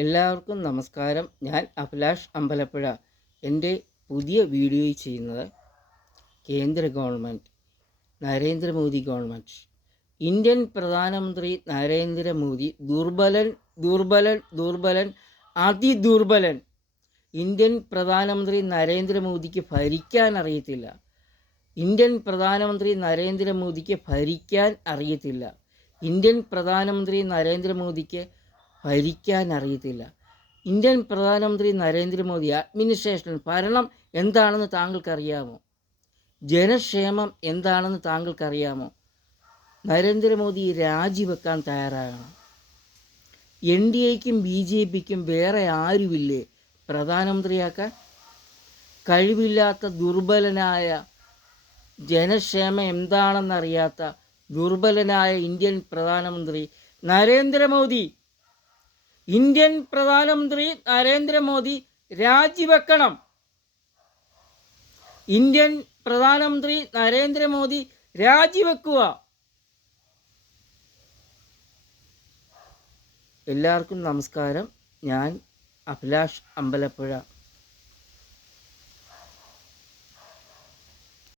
എല്ലാവർക്കും നമസ്കാരം. ഞാൻ അഭിലാഷ് അമ്പലപ്പുഴ. എൻ്റെ പുതിയ വീഡിയോ ചെയ്യുന്നത് കേന്ദ്ര ഗവൺമെൻറ്, നരേന്ദ്രമോദി ഗവൺമെൻറ്, ഇന്ത്യൻ പ്രധാനമന്ത്രി നരേന്ദ്രമോദി ദുർബലൻ, അതിദുർബലൻ. ഇന്ത്യൻ പ്രധാനമന്ത്രി നരേന്ദ്രമോദിക്ക് ഭരിക്കാൻ അറിയത്തില്ല. ഇന്ത്യൻ പ്രധാനമന്ത്രി നരേന്ദ്രമോദിക്ക് ഭരിക്കാൻ അറിയത്തില്ല. ഇന്ത്യൻ പ്രധാനമന്ത്രി നരേന്ദ്രമോദിക്ക് ഭരിക്കാൻ അറിയത്തില്ല. ഇന്ത്യൻ പ്രധാനമന്ത്രി നരേന്ദ്രമോദി അഡ്മിനിസ്ട്രേഷൻ, ഭരണം എന്താണെന്ന് താങ്കൾക്കറിയാമോ? ജനക്ഷേമം എന്താണെന്ന് താങ്കൾക്കറിയാമോ? നരേന്ദ്രമോദി രാജിവെക്കാൻ തയ്യാറാകണം. NDAയ്ക്കും BJPയ്ക്കും വേറെ ആരുമില്ലേ പ്രധാനമന്ത്രിയാക്കാൻ? കഴിവില്ലാത്ത, ദുർബലനായ, ജനക്ഷേമം എന്താണെന്നറിയാത്ത ദുർബലനായ ഇന്ത്യൻ പ്രധാനമന്ത്രി നരേന്ദ്രമോദി, ഇന്ത്യൻ പ്രധാനമന്ത്രി നരേന്ദ്രമോദി രാജിവെക്കണം. ഇന്ത്യൻ പ്രധാനമന്ത്രി നരേന്ദ്രമോദി രാജിവെക്കുക. എല്ലാവർക്കും നമസ്കാരം. ഞാൻ അഭിലാഷ് അമ്പലപ്പുഴ.